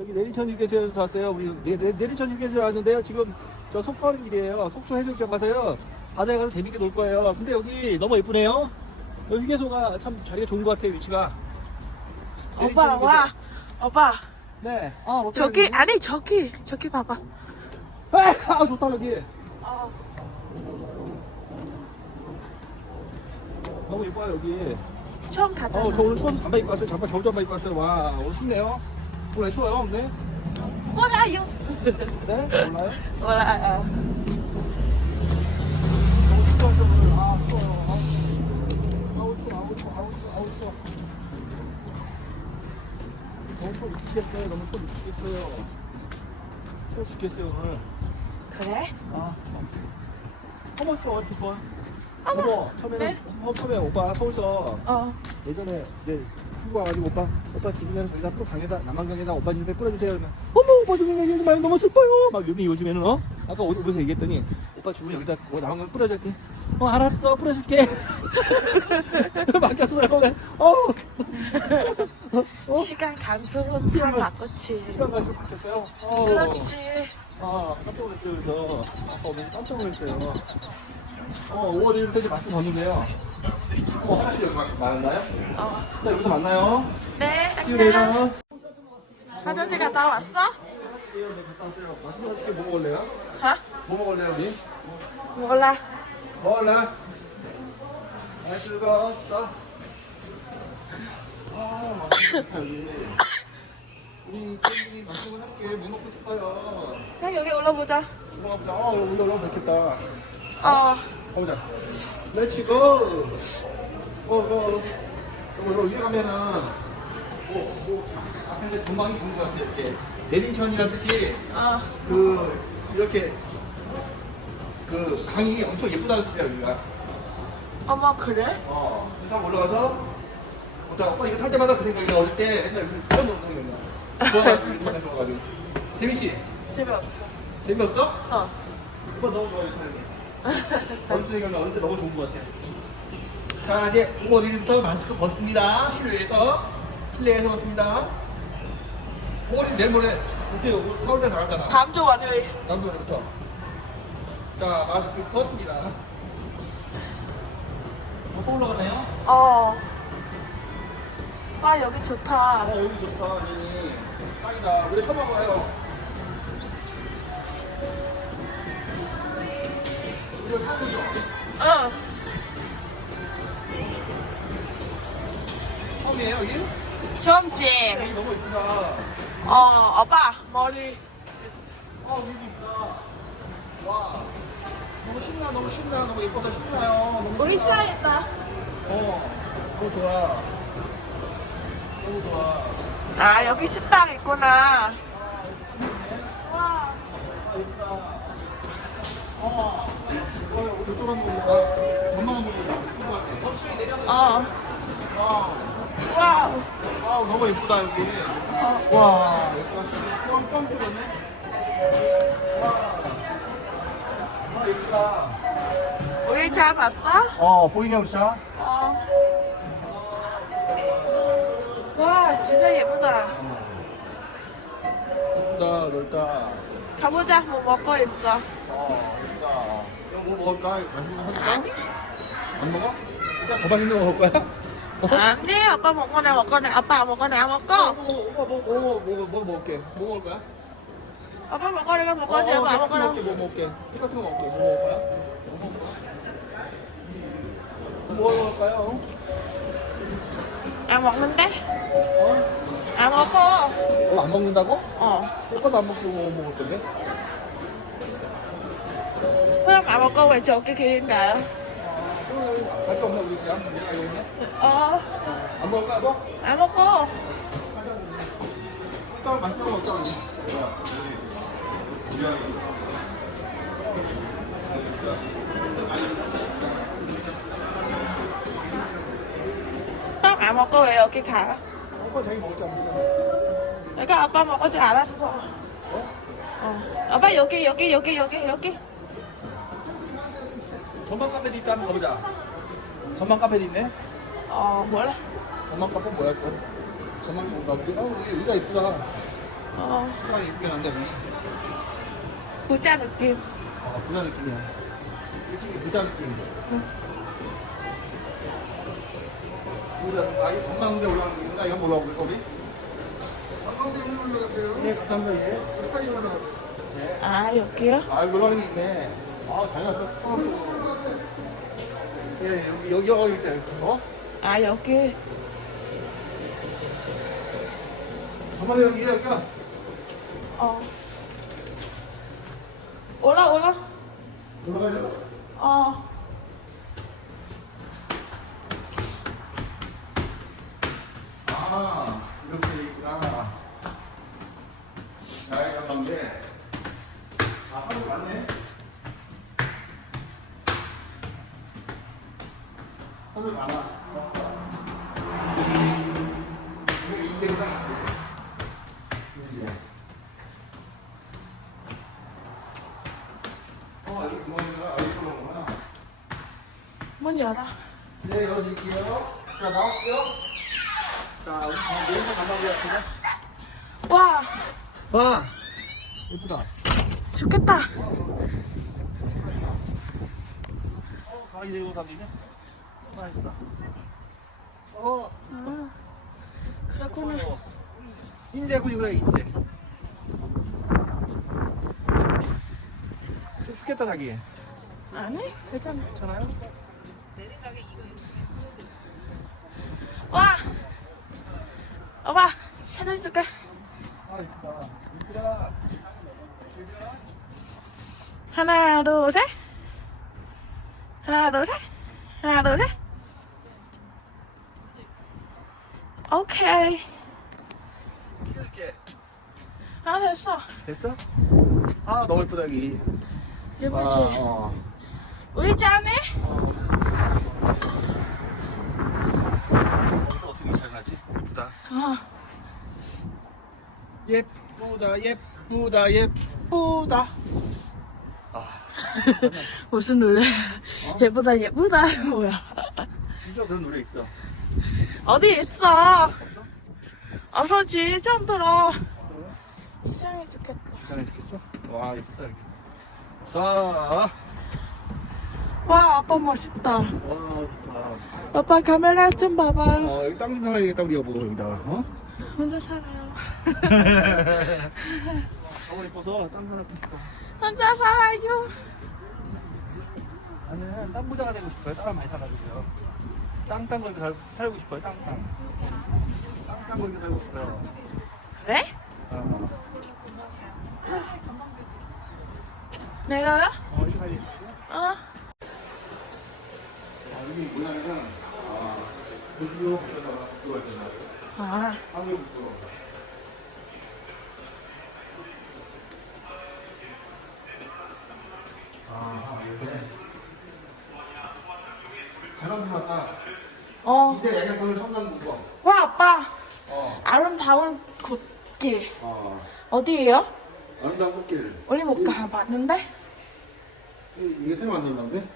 여기 내리천 휴게소에서 왔어요. 우리 내, 내, 내리천 휴게소에 왔는데요. 지금 저 속가는 길이에요. 속초 해수욕장 가서요. 바다에 가서 재밌게 놀 거예요. 근데 여기 너무 예쁘네요. 여기 휴게소가 참 자리가 좋은 것 같아요. 위치가. 오빠 내리천 휴게소. 와 오빠 네. 어, 저기? 아니 저기 저기 봐봐 아, 좋다 여기. 어, 너무 예뻐요 여기. 처음 가잖아 어, 저 오늘 수원 잠바 입고 왔어요. 잠바 겨울 잠바 입고 왔어요. 와, 오늘 춥네요. 왜 추워요? 없네? 몰라요 네? 몰라요? 몰라요 너무 춥다 오늘. 아, 추워. 아우 추워. 아우 추워. 아우 추워. 아우 추워. 너무 추워 미치겠어요. 너무 추워 미치겠어요. 추워 죽겠어요 오늘. 그래? 아, 추워. 어머 추워. 이렇게 추워. 어머, 처음에는 네? 어, 처음에 오빠 서울서 어 예전에 이제 친구 와가지고 오빠 오빠 죽으면 저기다 또 강에다 남한강에다 오빠 집에 뿌려주세요 그러면. 어머 오빠 죽으면 얘기하지 마요 너무 슬퍼요. 막 여기 요즘에는 어? 아까 어디 오면서 얘기했더니 오빠 죽으면 여기다 뭐 남한강 뿌려줄게. 어 알았어. 뿌려줄게. 맡겼어요 어. 어? 시간 감수는 다 바꿨지. 시간 가지고 바뀌었어요? 어. 그렇지. 아 깜짝 놀랐어요 그래서. 아까 오면 깜짝 놀랐어요. 어 5월 1일까지 말씀 줬는데요 어 여기 마- 만나요? 어. 자 여기서 만나요 네 See you 안녕 later. 화장실 갔다 왔어? 맛있게 뭐 먹을래요? 어? 뭐 먹을래요, 우리? 몰라 먹을래? 아, 즐거웠어. 아, 맛있겠다, 여기. 우리 맛있는 거 할게. 뭐 먹고 싶어요? 그냥 여기 올라보자 올라가보자. 아, 여기 올라가면 좋겠다. 어 가보자. 렛츠 고! 고, 고. 여기 여기 위에 가면은, 뭐, 뭐, 앞에 이제 전망이 좋은 것 같아, 이렇게. 내린천이라는 뜻이 어. 그 이렇게 그 강이 엄청 예쁘다는 뜻이야 여기가. 어머 그래? 어. 그래서 올라가서 보자. 오빠 이거 탈 때마다 그 생각이 나. 어릴 때 맨날 뛰어노는 생각이 나. 좋아가지고 인터넷 좋아가지고. 재밌지? 재미없어 재미없어? 어 오빠 너무 좋아요 타는 어릴 때 생각나. 어릴 때 너무 좋은 것 같아. 자 이제 5월 1일부터 마스크 벗습니다. 실내에서 실내에서 벗습니다. 5월 1일 내일 모레 그때 서울대 나갔잖아. 다음 주 월요일 남편부터 자 마스크 벗습니다 또 올라가네요? 어. 아 여기 좋다. 아 여기 좋다 언니 짱이다 우리 처음 와봐요 여기 너무 어 오빠 머리. 어 여기 있다 와 너무 신나 너무 신나 너무 예뻐서 신나요 너무 우리 신나. 차 있다. 어 너무 좋아 너무 좋아 아 여기 식당 있구나. 와. 아, 예쁘다. 어, 어, 이쪽 한번 볼까? 전망 한번? 정신이 내려가는 어. 와, 와. 와, 너무 예쁘다, 여기. 와, 예쁘다. 뻥, 뻥 뚫었네. 와, 와, 예쁘다. 우리 차 봤어? 어, 보이냐, 차? 어. 와 진짜 예쁘다. 예쁘다, 넓다. 가보자. 뭐 먹고 있어. 어, 예쁘다. 그럼 뭐 먹을까? 맛있는 거 사줄까? 안 먹어? 일단 더 맛있는 거 먹을 거야? 어? 아니 오빠 먹거네 먹거네. 아빠 먹거네 안 어, 먹고. 뭐, 뭐, 뭐, 뭐, 뭐, 뭐 먹을게? 뭐 먹을 거야? 아빠 먹거네 먹거지. 어, 아빠 똑같은 거 먹거네. 먹게, 뭐 먹게? 똑같은 거 먹게. 뭐 먹을 거야? 뭐 먹을까요? 안 먹는데? 어? 안 먹어. 어, 안 먹는다고? 어. 오빠도 안 먹고 뭐 먹을 건데? 그럼 안 먹고 왜 저기 길인가요? 갈거 없나 우리 그냥? 우리가 이거 있네? 어. 안 먹을까 뭐? 안 먹어. 일단 맛있는 거 먹자 안 먹고 왜 여기 가? 오빠 자기 알았어. 내가 아빠 먹어줄 알았어. 어. 아빠 여기 여기 여기 여기 여기. 전망 카페도 있다 한번 가보자. 전망 카페도 있네? 어 몰라. 전망 카페 뭐야 또? 전망 카페 가보자. 아 여기 여기가 이쁘다. 어, 색깔이 이쁘긴 한데 뭐. 부자 느낌. 어, 부자 느낌이야. 느낌이 부자 느낌이죠. 부자, 아, 이 전망대 올라가는? 이거 한번 올라가 볼까, 우리? 관광대 일로 올라가세요. 네, 감사합니다, 예. 스카이 올라가세요. 네. 아, 여기요? 아, 올라가는 게 있네. 아, 잘 났다. 예, 여기, 여기, 여기 있다. 어? 아, 여기. 전망대 여기, 여기야. 어. 올라, 올라. 올라가야 돼? 어. 아, 이렇게 돼 있구나. 잘 갔는데. 아, 하루 맞네. 많아. 이게 딱 있지. 어, 여기 구멍이가 여기 들어오구나. 문 열어. 네, 열어드릴게요. 자, 나올게요. 자, 우리 다 내일서 가방이었습니다. 와, 와, 예쁘다. 죽겠다. 어, 가방이 들고 다니네. 맛있다. 어, 아, 그렇구나. 어. 인제군이 그래, 인제. 좀 춥겠다, 자기. 아니, 괜찮아. 괜찮아요? 와! 오빠, 찾아줄게. 아, 이쁘다. 이쁘다. 하나, 둘, 셋. 하나, 둘, 셋. 하나, 둘, 셋. 오케이. 아, 됐어. 됐어? 아, 너무 예쁘다, 여기. 예쁘지? 아, 어. 우리 짠해? 거기서 어떻게 잘 나지? 예쁘다. 어. 예쁘다, 예쁘다, 예쁘다. 아, 무슨 노래? 예쁘다, 예쁘다. 뭐야? 진짜 그런 노래 있어. 어디 있어? 없어지. 처음 들어. 이상해 죽겠다. 이상해 죽겠어? 와, 예쁘다, 여기. 자, 와, 아빠 멋있다. 와, 좋다. 아빠 카메라 좀 봐봐요. 어, 여기 땅좀 살아야겠다, 우리 여보, 여기다. 어? 혼자 살아요. 너무 예뻐서 땅 하나 싶어. 혼자 살아요. 나는 땅 부자가 되고 싶어요. 땅을 많이 사가지고요. 땅땅 걸고 살, 살고 싶어요. 땅땅. 땅땅 걸고 살고 싶어요. 그래? 어. 내려요? 어, 여기까지. 어. 아, 여기 뭐냐면은, 아, 부드러워 보다가 부드러워 있잖아요. 아, 한국 부드 어. 이제 양양권을 첨단 국어. 와, 아빠. 어. 아름다운 굿길. 어. 어디예요? 아름다운 꽃길. 우리 못 가봤는데? 이- 이게 새로 만들었는데?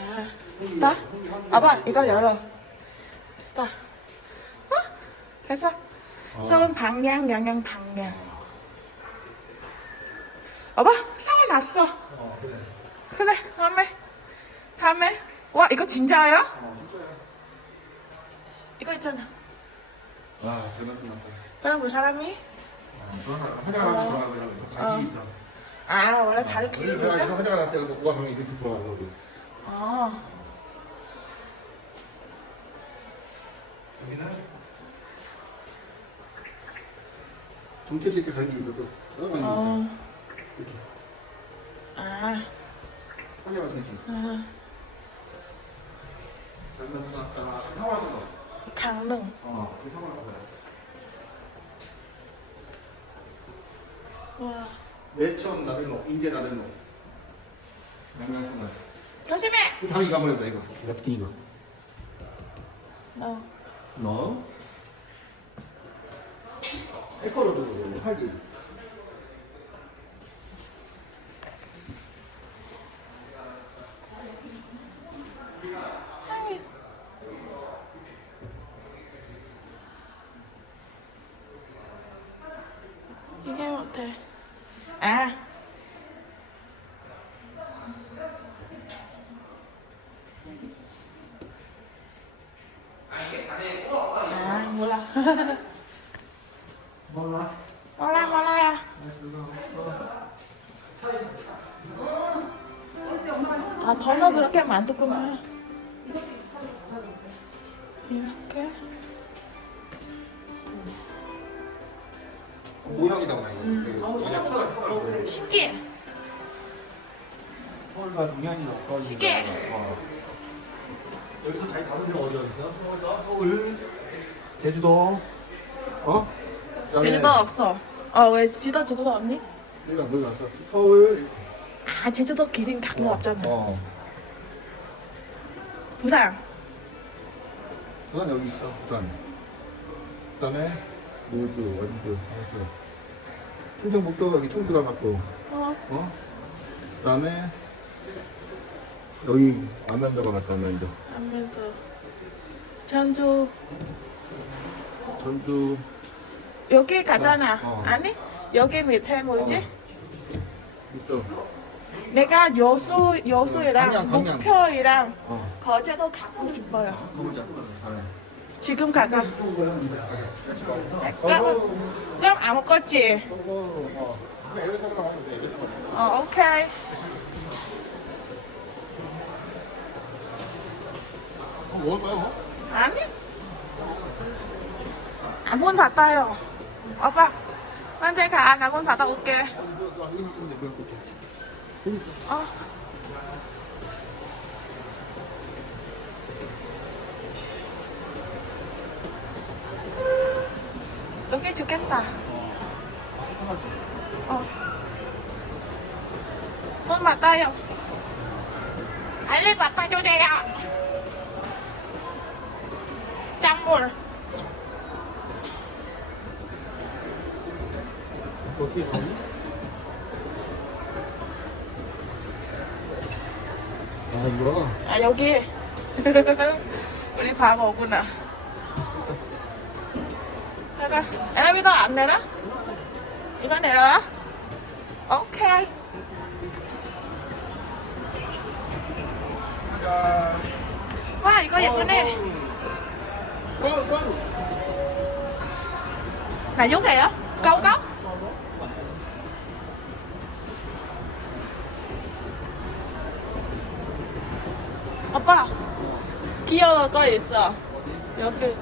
아, 스타? 아빠, 이거 열어. 스타. 어? 됐어. 손 방향, 양양 방향. 아빠, 상이 났어. 어, 그래. 그래, 다음에. 다음에. 와, 이거 진짜예요? 어. 이거 있잖아. 와, 잘 만들었다. 그럼 그 사람이? 화장을 하고 들어가고 관심이 있어. 아, 원래 다리 우리 길이 내가 이거 있어? 화장을 했어요. 누가 그러면 이렇게 들어가는 거고. 아, 여기는 정체실 때 관계 있어 또. 너무 많이 있어. 어. 이렇게. 아, 화장을 이렇게. 아. 잘 만들었다. 사과도 넣어. 강릉. 와. 내천 나들노, 인제 나들노. 양양선 조심해! 그 다음에 이거 한번 해보자 이거. 랩팅 이거. 어. 너. 에코로드 팔기. 하이. 이게 못해. 아. 아, 몰라. 몰라. 몰라, 몰라요. 아, 덜러 그렇게 많더구나. 이렇게. 모형이다 모형. 신기해. 서울과 동양이나 시계. 여기서 잘 가는 데는 어디 있어? 서울, 제주도, 어? 제주도 없어. 어, 왜 지도 제주도 없니? 내가 뭘 갔어? 서울, 아, 제주도 기린 가는 거 없잖아. 어. 부산. 부산 여기 있어. 부산. 그다음에 놀도, 원도, 상수. 충청북도 여기 충주닮았고, 어, 어? 그다음에 여기 안면도가 맞다 안면도. 안면도. 전주. 전주 여기 가잖아. 어. 아니? 여기 밑에 뭐지? 있어. 내가 여수, 여수이랑 강양, 강양. 목표이랑 어. 거제도 가고 싶어요. 가보자. 지금 가자. 그럼, 그럼 안 먹었지? 어. 어, 오케이. 어, 먹을 거야? 아니? 나문 받아요. 오빠, 먼저 가. 나문 받아 올게. 어. 여기 좋겠다. 어. 문 받아요. 빨리 받아주세요. 짠물. 어떻게 나오니? 아, 이거? 아 여기 우리 바보구나 가자 엘리베이터 안 내려? 이거 내려요? 오케이 와 이거 예쁘네 고, 고! 나 여기에요? câu cốc 귀여운 거 있어. 여기.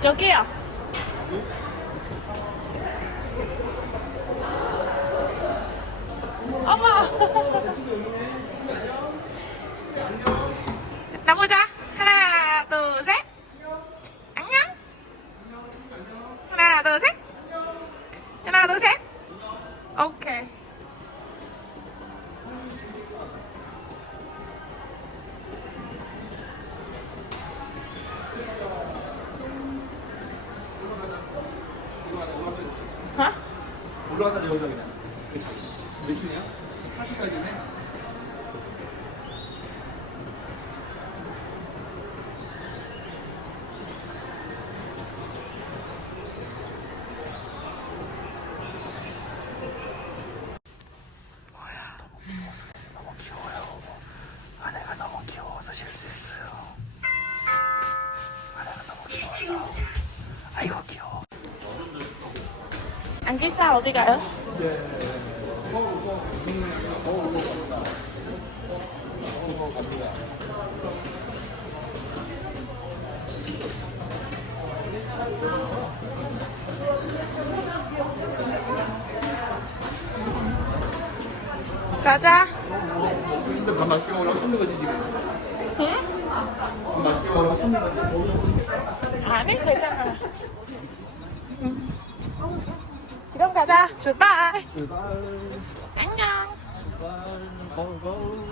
저기요. 어머 안기사 어디 가요? 가자. 근데 밥 맛있게 먹으려고 참는 거지 지금. 응? 밥 맛있게 먹으려고 참는 거지. 아니 괜찮아. 가자. 출발. 출발. 안녕. 출발.